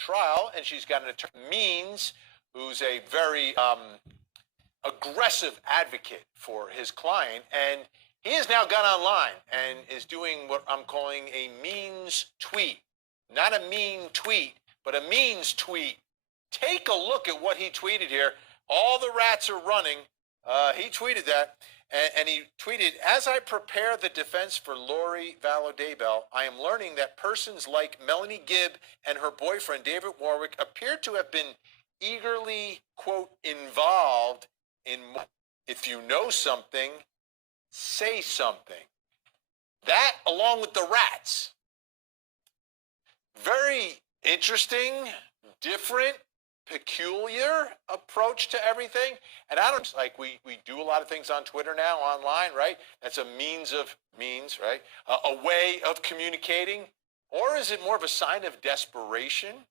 trial, and she's got an attorney, Means, who's a very aggressive advocate for his client, and he has now gone online and is doing what I'm calling a means tweet. Not a mean tweet, but a means tweet. Take a look at what he tweeted here. All the rats are running. He tweeted that, and he tweeted, "As I prepare the defense for Lori Vallow Daybell, I am learning that persons like Melanie Gibb and her boyfriend, David Warwick, appear to have been eagerly, quote, involved in, if you know something, say something." That, along with the rats. Very interesting, different, peculiar approach to everything. And I don't, like, we do a lot of things on Twitter now, online, right? That's a means, right? A way of communicating. Or is it more of a sign of desperation?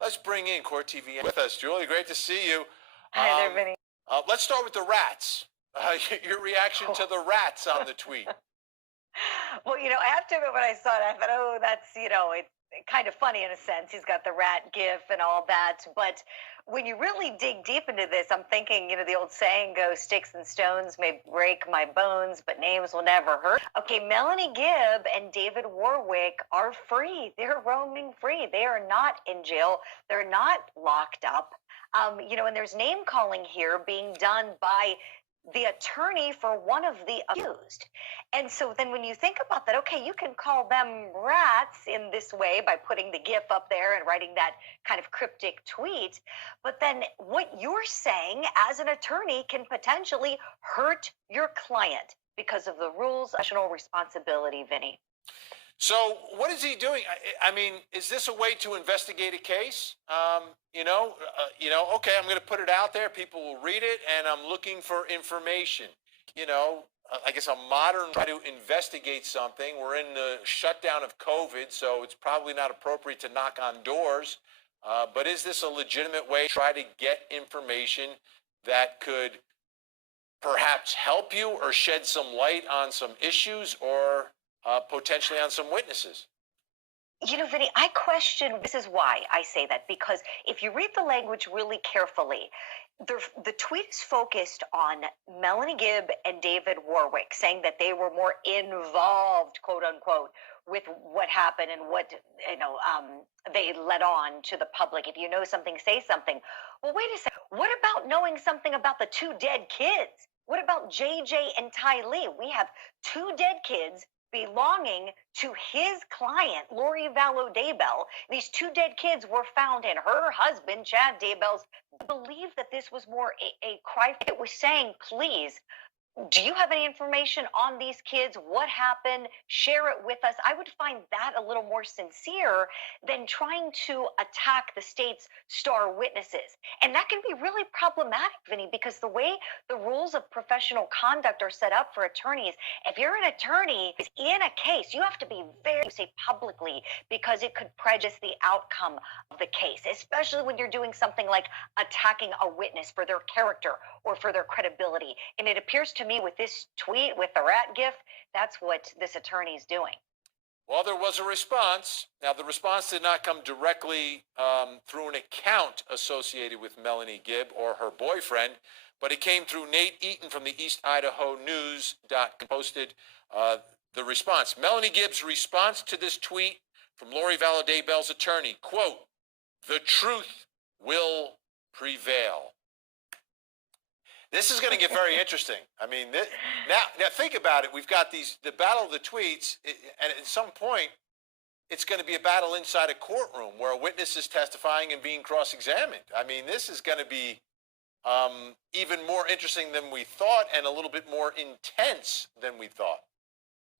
Let's bring in Court TV with us. Julie, great to see you. Hi there, Vinny. Let's start with the rats. Your reaction to the rats on the tweet. Well, I have to admit, when I saw it, I thought, oh, that's, it's kind of funny in a sense. He's got the rat gif and all that. But when you really dig deep into this, I'm thinking, the old saying goes, sticks and stones may break my bones, but names will never hurt. Okay, Melanie Gibb and David Warwick are free. They're roaming free. They are not in jail. They're not locked up. And there's name calling here being done by the attorney for one of the accused. And so then when you think about that, okay, you can call them rats in this way by putting the GIF up there and writing that kind of cryptic tweet. But then what you're saying as an attorney can potentially hurt your client because of the rules of professional responsibility, Vinny. So what is he doing? I mean, is this a way to investigate a case? Okay, I'm going to put it out there. People will read it, and I'm looking for information. I guess a modern try to investigate something. We're in the shutdown of COVID, so it's probably not appropriate to knock on doors. But is this a legitimate way to try to get information that could perhaps help you or shed some light on some issues or potentially on some witnesses? Vinny, I question, this is why I say that, because if you read the language really carefully, the tweet is focused on Melanie Gibb and David Warwick, saying that they were more involved, quote unquote, with what happened and what, they led on to the public. If you know something, say something. Well, wait a second. What about knowing something about the two dead kids? What about JJ and Ty Lee? We have two dead kids belonging to his client, Lori Vallow Daybell. These two dead kids were found in her husband, Chad Daybell's. I believe that this was more a cry. It was saying, please, do you have any information on these kids? What happened? Share it with us. I would find that a little more sincere than trying to attack the state's star witnesses. And that can be really problematic, Vinny, because the way the rules of professional conduct are set up for attorneys, if you're an attorney in a case, you have to be very safe publicly because it could prejudice the outcome of the case, especially when you're doing something like attacking a witness for their character or for their credibility. And it appears to me with this tweet, with the rat gif, that's what this attorney is doing. Well, there was a response. Now, the response did not come directly through an account associated with Melanie Gibb or her boyfriend, but it came through Nate Eaton from the East Idaho News. Posted the response. Melanie Gibb's response to this tweet from Lori Vallow Daybell's attorney, quote, "The truth will prevail." This is going to get very interesting. I mean, now think about it. We've got the battle of the tweets, and at some point, it's going to be a battle inside a courtroom where a witness is testifying and being cross-examined. I mean, this is going to be even more interesting than we thought and a little bit more intense than we thought.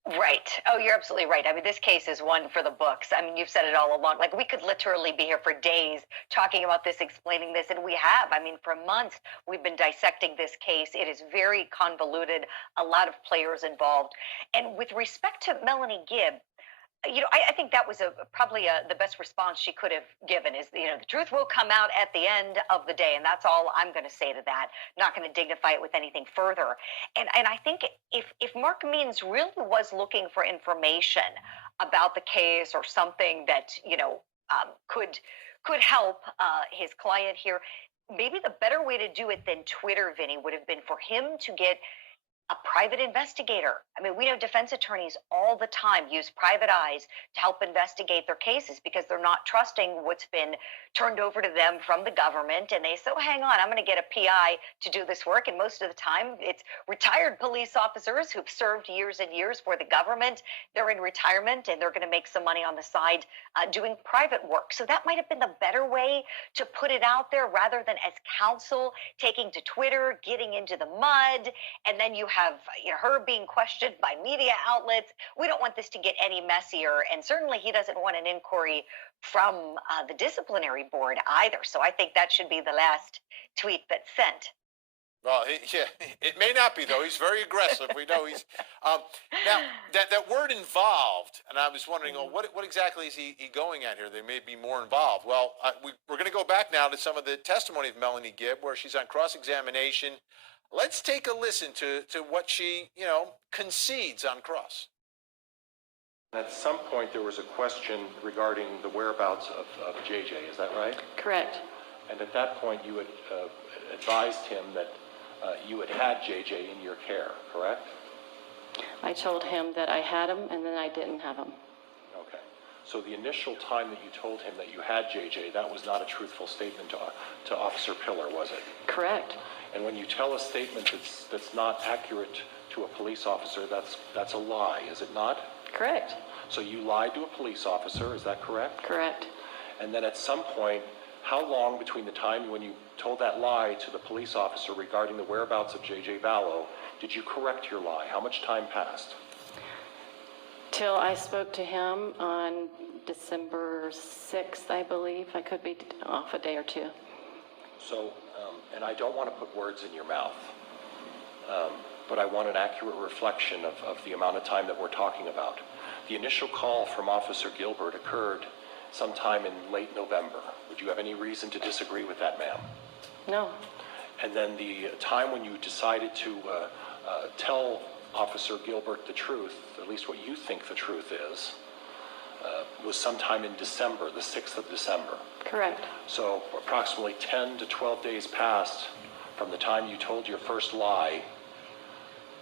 Right. Oh, you're absolutely right. I mean, this case is one for the books. I mean, you've said it all along. Like, we could literally be here for days talking about this, explaining this, and we have. I mean, for months, we've been dissecting this case. It is very convoluted, a lot of players involved. And with respect to Melanie Gibb, I think that was probably the best response she could have given is, the truth will come out at the end of the day. And that's all I'm going to say to that. Not going to dignify it with anything further. And I think if Mark Means really was looking for information about the case or something that, could could help his client here. Maybe the better way to do it than Twitter, Vinny, would have been for him to get a private investigator. I mean, we know defense attorneys all the time use private eyes to help investigate their cases because they're not trusting what's been turned over to them from the government. And they say, oh, hang on, I'm going to get a PI to do this work. And most of the time, it's retired police officers who've served years and years for the government. They're in retirement and they're going to make some money on the side doing private work. So that might have been the better way to put it out there rather than as counsel taking to Twitter, getting into the mud, and then you have her being questioned by media outlets. We don't want this to get any messier, and certainly he doesn't want an inquiry from the disciplinary board either. So I think that should be the last tweet that's sent. Well, it may not be, though. He's very aggressive. We know he's now that word involved, and I was wondering, what exactly is he going at here? They may be more involved. Well, we're going to go back now to some of the testimony of Melanie Gibb, where she's on cross-examination. Let's take a listen to what she, concedes on cross. At some point, there was a question regarding the whereabouts of JJ. Is that right? Correct. And at that point, you had advised him that you had JJ in your care, correct? I told him that I had him and then I didn't have him. Okay. So the initial time that you told him that you had JJ, that was not a truthful statement to Officer Pillar, was it? Correct. And when you tell a statement that's not accurate to a police officer, that's a lie, is it not? Correct. So you lied to a police officer, is that correct? Correct. And then at some point, how long between the time when you told that lie to the police officer regarding the whereabouts of J.J. Vallow did you correct your lie? How much time passed? Till I spoke to him on December 6th, I believe. I could be off a day or two. So, and I don't want to put words in your mouth, but I want an accurate reflection of the amount of time that we're talking about. The initial call from Officer Gilbert occurred sometime in late November. Would you have any reason to disagree with that, ma'am? No. And then the time when you decided to tell Officer Gilbert the truth, at least what you think the truth is, was sometime in December, the 6th of December. Correct. So approximately 10 to 12 days passed from the time you told your first lie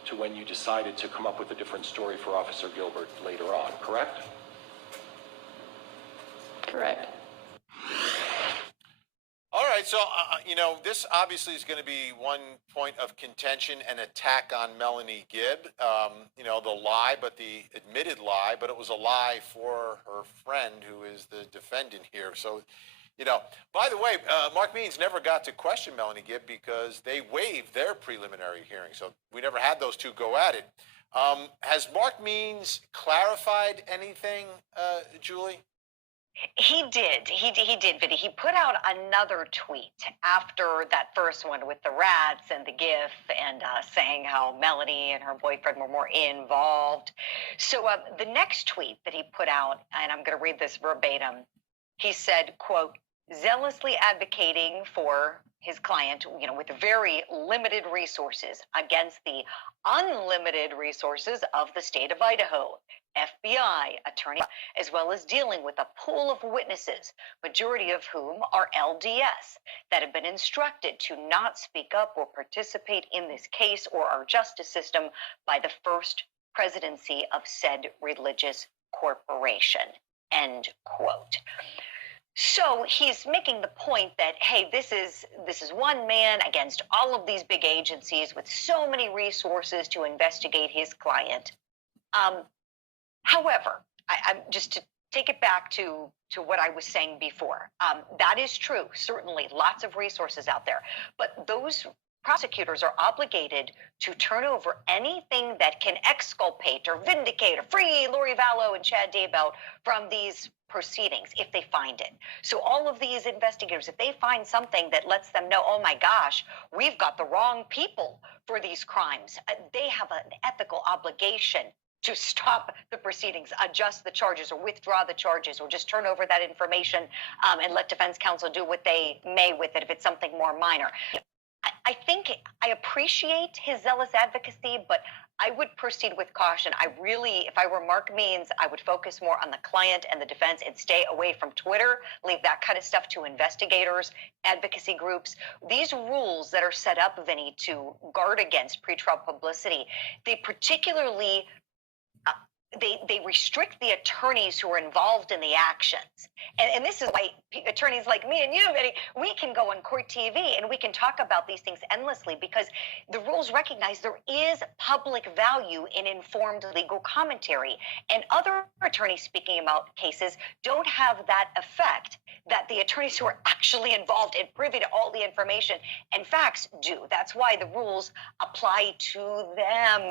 to when you decided to come up with a different story for Officer Gilbert later on, correct? Correct. All right, so, this obviously is going to be one point of contention and attack on Melanie Gibb. The lie, but the admitted lie, but it was a lie for her friend who is the defendant here. So, by the way, Mark Means never got to question Melanie Gibb because they waived their preliminary hearing. So we never had those two go at it. Has Mark Means clarified anything, Julie? He did, Vinny. He put out another tweet after that first one with the rats and the GIF and saying how Melanie and her boyfriend were more involved. So the next tweet that he put out, and I'm going to read this verbatim, he said, quote, zealously advocating for his client, with very limited resources against the unlimited resources of the state of Idaho, FBI, attorney, as well as dealing with a pool of witnesses, majority of whom are LDS, that have been instructed to not speak up or participate in this case or our justice system by the first presidency of said religious corporation, end quote. So he's making the point that, hey, this is one man against all of these big agencies with so many resources to investigate his client. However, I'm just to take it back to what I was saying before. That is true. Certainly, lots of resources out there, but those prosecutors are obligated to turn over anything that can exculpate or vindicate or free Lori Vallow and Chad Daybell from these proceedings if they find it. So all of these investigators, if they find something that lets them know, oh my gosh, we've got the wrong people for these crimes, they have an ethical obligation to stop the proceedings, adjust the charges, or withdraw the charges, or just turn over that information and let defense counsel do what they may with it if it's something more minor. I think I appreciate his zealous advocacy, but I would proceed with caution. I really, if I were Mark Means, I would focus more on the client and the defense and stay away from Twitter, leave that kind of stuff to investigators, advocacy groups. These rules that are set up, Vinny, to guard against pretrial publicity, they particularly they restrict the attorneys who are involved in the actions. And this is why attorneys like me and you, Vinny, we can go on court TV and we can talk about these things endlessly because the rules recognize there is public value in informed legal commentary. And other attorneys speaking about cases don't have that effect that the attorneys who are actually involved and privy to all the information and facts do. That's why the rules apply to them.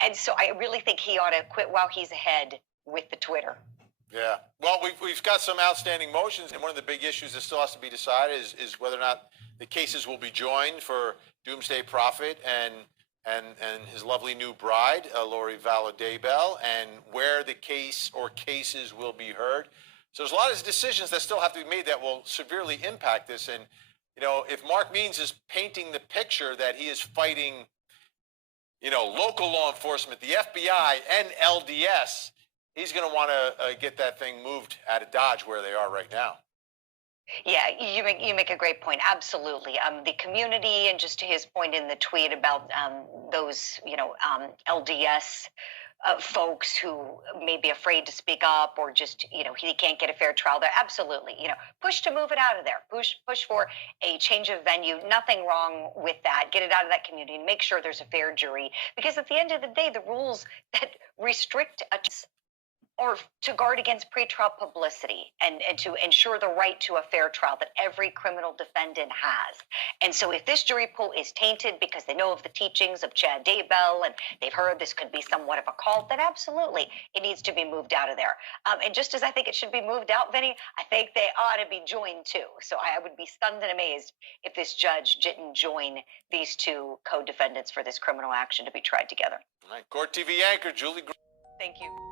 And so I really think he ought to quit while he's ahead with the Twitter. Yeah. Well, we've got some outstanding motions, and one of the big issues that still has to be decided is whether or not the cases will be joined for Doomsday Prophet and his lovely new bride, Lori Vallow, and where the case or cases will be heard. So there's a lot of decisions that still have to be made that will severely impact this. And, you know, if Mark Means is painting the picture that he is fighting, you know, local law enforcement, the FBI and LDS, he's going to want to get that thing moved out of Dodge where they are right now. Yeah, you make a great point. Absolutely. The community, and just to his point in the tweet about those, LDS folks who may be afraid to speak up or just, he can't get a fair trial there. Absolutely. Push to move it out of there. Push for a change of venue. Nothing wrong with that. Get it out of that community and make sure there's a fair jury. Because at the end of the day, the rules that restrict or to guard against pretrial publicity and to ensure the right to a fair trial that every criminal defendant has. And so if this jury pool is tainted because they know of the teachings of Chad Daybell and they've heard this could be somewhat of a cult, then absolutely it needs to be moved out of there. And just as I think it should be moved out, Vinny, I think they ought to be joined too. So I would be stunned and amazed if this judge didn't join these two co-defendants for this criminal action to be tried together. All right. Court TV anchor Julie. Thank you.